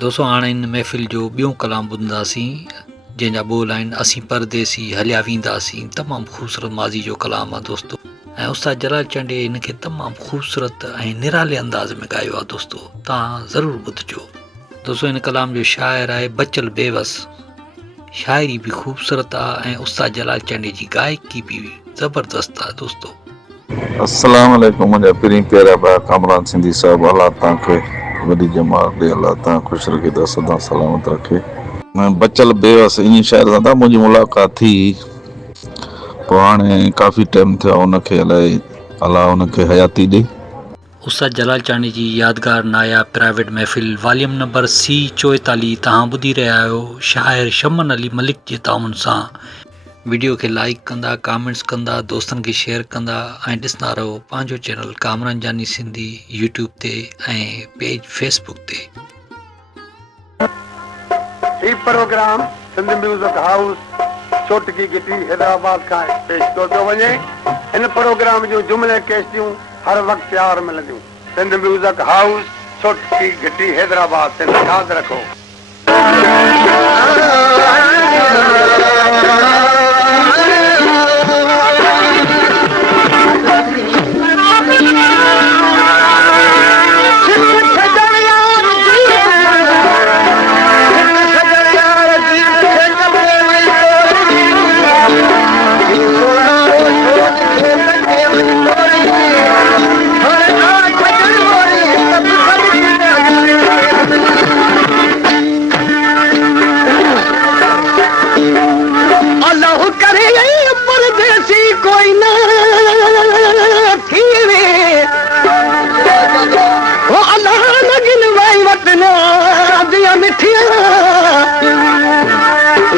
दोस्तों हाणे इन महफ़िल जो ॿियों कलाम ॿुधंदासीं जंहिंजा ॿोल आहिनि असीं परदेसी हलिया वेंदासीं। तमामु ख़ूबसूरत माज़ी जो कलाम आहे दोस्तो ऐं उस्ताद जलाल चंडे हिनखे तमामु ख़ूबसूरत ऐं निराले अंदाज़ में ॻायो आहे दोस्तो, तव्हां ज़रूरु ॿुधिजो। दोस्तो हिन कलाम जो शाइर आहे बचल बेवस। शाइरी बि ख़ूबसूरत आहे ऐं उस्ताद जलाल चंडे जी गायकी बि ज़बरदस्त आहे दोस्तो। अस्सलाम वालेकुम मुंहिंजा पहिरीं प्यारा भाउ कामरान सिंधी साहिबु, अलाह तव्हांखे वॾी जमात ॾे, अलाह तव्हां ख़ुशि रखे, त सदा सलामत रखे। बचल बेवस इन शाइर सां त मुंहिंजी मुलाक़ात थी, पोइ हाणे काफ़ी टाइम थियो आहे उनखे, अलाह उनखे हयाती ॾे। उस्ताद जलाल चांडी जी यादगार नायाब प्राइवेट महफ़िल वॉल्यूम नंबर C44 तव्हां ॿुधी रहिया आहियो शाइर शमन अली मलिक जे ताउन सां। वीडियो खे लाइक कंदा, कमेंट्स कंदा, दोस्तनि खे शेयर कंदा ऐं ॾिसंदा रहो पंहिंजो चैनल कामरान जानी सिंधी यूट्यूब ते ऐं पेज फेसबुक ते। ही प्रोग्राम सिंध म्यूज़िक हाउस छोटकी गिटी हैदराबाद खां पेश कयो थो वञे। हिन प्रोग्राम जूं जुमिले कैस्टियूं हर वक़्तु तयारु मिलंदियूं। सिंध म्यूज़िक हाउस छोटकी गिटी हैदराबाद से यादि रखो।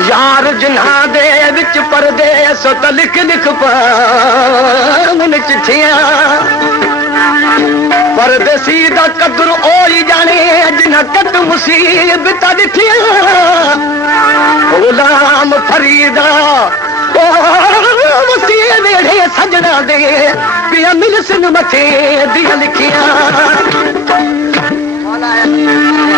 यार जिन्हा दे विच परदेस त लिख लिख पावन चिठियां, परदेसी दा कदर ओई जाने जिन्हा कट मुसीबत ॾिठियां। गुलाम फरीदा ओ वसी वेड़े सजना दे पिया मिलसन मथे दिया लिखियां।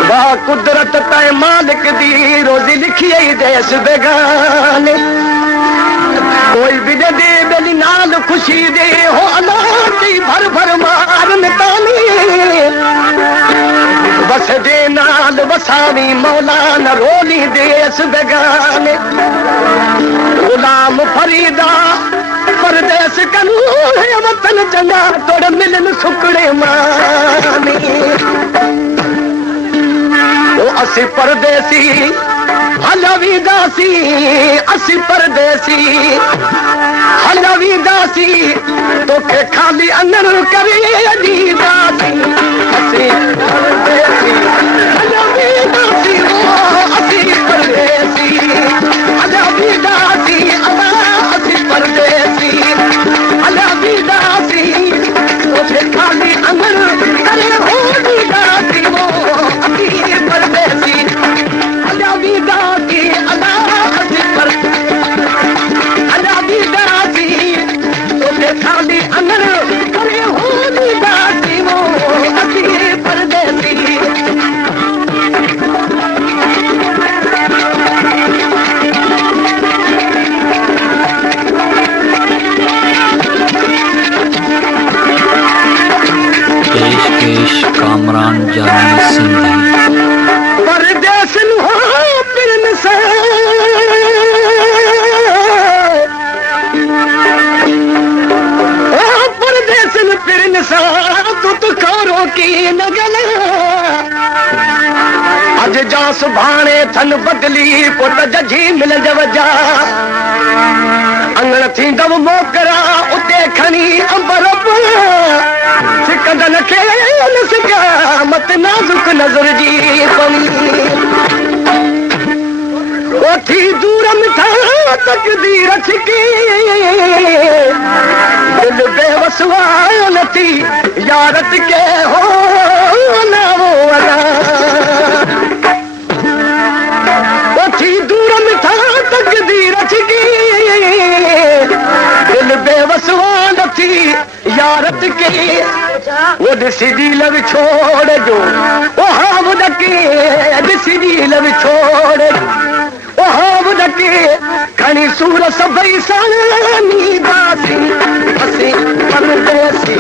वाह कुदरत तय मालिक दी रोजी लिखी आई देश बेगाने, कोई भी दे बेली नाल खुशी दे हो अल्लाह की भर भर मार नितानी। बस दे नाल वसावी मौलाना रोली देश बेगाने। गुलाम फरीदा परदेस कनू है वतन चंगा तोड़ मिलन सुकड़े मानी। असी परदेसी हलवी दासी, असी परदेसी हलवी दासी, तोखे खाली अंदर करे दी दासी। असी परदेसी हलवी दासी, असी परदेसी हलवी दासी, असी परदेसी हलवी दासी, तोखे खाली अंदर करे दी दासी। वो असी परदेसी हलवी दासी, असी हलवी दासी, तोखे खाली अंदर करे दी दासी। वो असी परदेसी पेश कामरान जानी सिंधी। परदेस फिरन सा तू खारो की नगल, अज जा सुभाणे थन बदली पुट जजी मिल वजा। अंगण थींदव मोकरा उते खणी अंबर सिकंदन खे सिका मत नाज़ुक नज़र जी पनी। थी दूर मिठा तकदीर छिकी, दिल बेवसवा नथी यारत के हो ना वो अला। थी दूर मिठा तकदीर छिकी, दिल बेवसवा नथी यारत के। वो ॾिसी दिल छोड़ जो ओ हाँ वो डके पानी सूर सभई सानी दासी असी परदेसी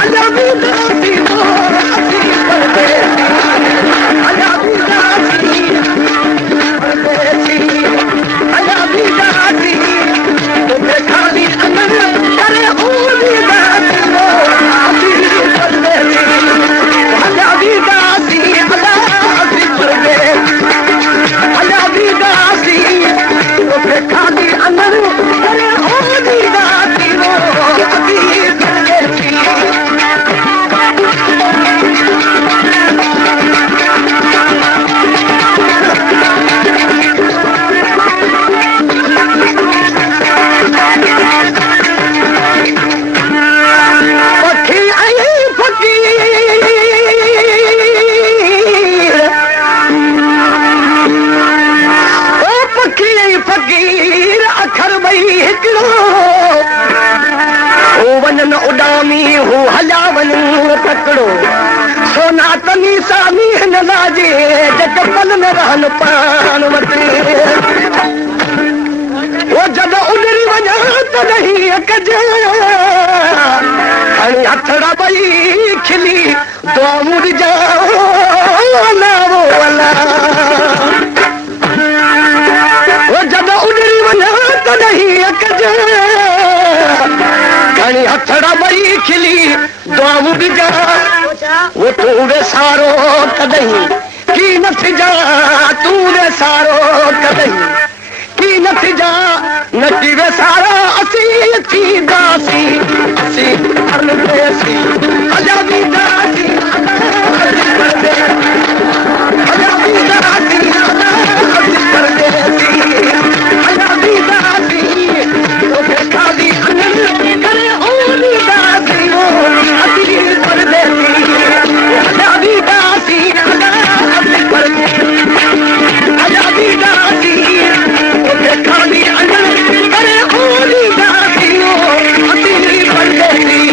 आजादी दासी असी परदेसी आजादी दासी परदेसी आजादी दासी तुझे खाली अनन करे ओली दासी असी परदेसी आजादी दासी असी परदेसी आजादी दासी तुझे खाली अनन करे ओली दासी असी परदेसी उडामी हू हला वञू तकड़ो सोना तनी सामी न लाजे जग पल में रहन पान वटि वो जब उडरी वञा त नहीं कजे हणी हथड़ा बई खिली तो मुड़ जा ना वो वाला वो जब उडरी वञा त नहीं कजे हथड़ा बई खिली दुआऊं भी जा वो तूरे सारो कदई की न जा तूरे सारो कदई की न जा नटी वे सारा असी थी दासी असी परदेसी आजादी दासी आजादी दासी असी परदेसी आजादी दासी तोखे खाली अनन करे ओली दासी असी परदेसी आजादी दासी असी परदेसी आजादी दासी तोखे खाली अनन करे ओली दासी असी परदेसी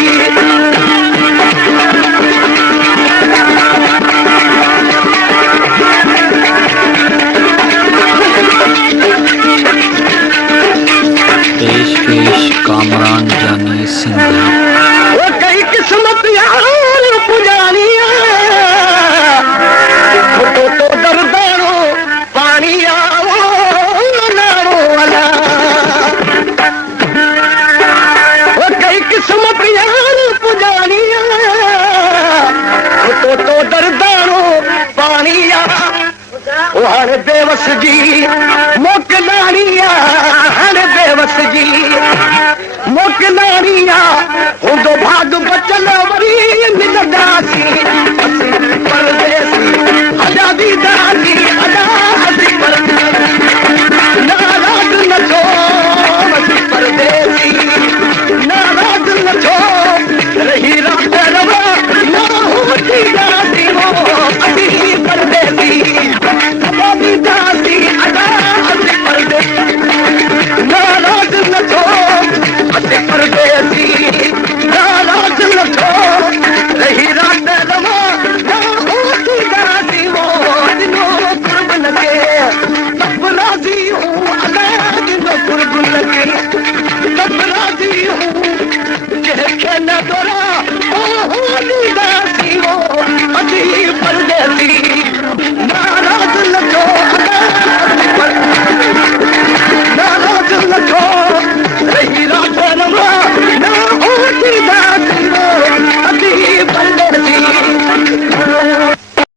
पेश कामरान जानी सिंधिया। वो कई किस्मत यार पुजानिया तो दरदारो पानी आओ नारो वाला वो कई किस्मत यार पुजानिया तो दरदारो पानी आ हर बेवस जी मोकलानिया हर बेवस जी मोकलानिया हूंदो भाग बचल वरी मिलंदासीं